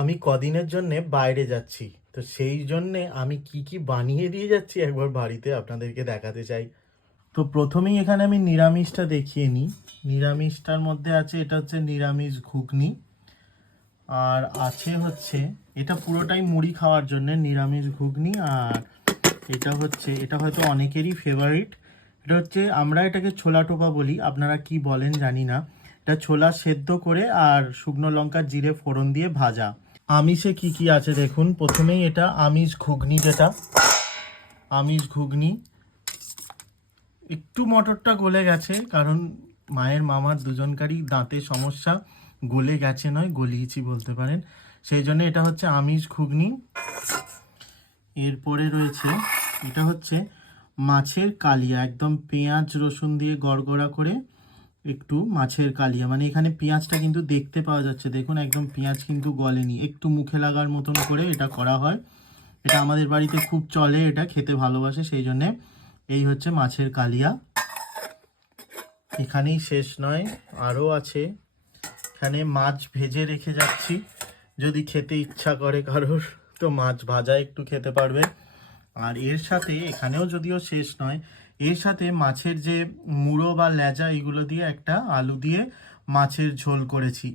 আমি কদিনের জন্যে বাইরে যাচ্ছি, তো সেই জন্যে আমি কি কি বানিয়ে দিয়ে যাচ্ছি একবার বাড়িতে আপনাদেরকে দেখাতে চাই। তো প্রথমেই এখানে আমি নিরামিষটা দেখিয়ে নিই। নিরামিষটার মধ্যে আছে, এটা হচ্ছে নিরামিষ ঘুগনি। আর আছে হচ্ছে, এটা পুরোটাই মুড়ি খাওয়ার জন্য নিরামিষ ঘুগনি। আর এটা হয়তো অনেকেরই ফেভারিট। এটা হচ্ছে, আমরা এটাকে ছোলা টোপা বলি, আপনারা কি বলেন জানি না। এটা ছোলা সেদ্ধ করে আর শুকনো লঙ্কা জিরে ফোড়ন দিয়ে ভাজা। আমিষে কি কি আছে দেখুন। প্রথমেই এটা আমিষ ঘুগনি, যেটা আমিষ ঘুগনি। একটু মটরটা গলে গেছে, কারণ মায়ের মামার দুজনকারই দাঁতে সমস্যা। গলে গেছে নয়, গলিয়েছি বলতে পারেন। সেই জন্য এটা হচ্ছে আমিষ ঘুগনি। এরপরে রয়েছে, এটা হচ্ছে মাছের কালিয়া, একদম পেঁয়াজ রসুন দিয়ে গড়গড়া করে একটু মাছের কালিয়া। মানে এখানে পেঁয়াজটা কিন্তু দেখতে পাওয়া যাচ্ছে, দেখুন একদম পেঁয়াজ কিন্তু গলেনি, একটু মুখে লাগার মতন করে এটা করা হয়। এটা আমাদের বাড়িতে খুব চলে, এটা খেতে ভালোবাসে, সেই জন্যে। এই হচ্ছে মাছের কালিয়া। এখানেই শেষ নয়, আরও আছে। এখানে মাছ ভেজে রেখে যাচ্ছি, যদি খেতে ইচ্ছা করে কারোর, তো মাছ ভাজা একটু খেতে পারবে। আর এর সাথে, এখানেও যদিও শেষ নয়, এর সাথে মাছের যে মুড়ো বা লেজা, এগুলো দিয়ে একটা আলু দিয়ে মাছের ঝোল করেছি।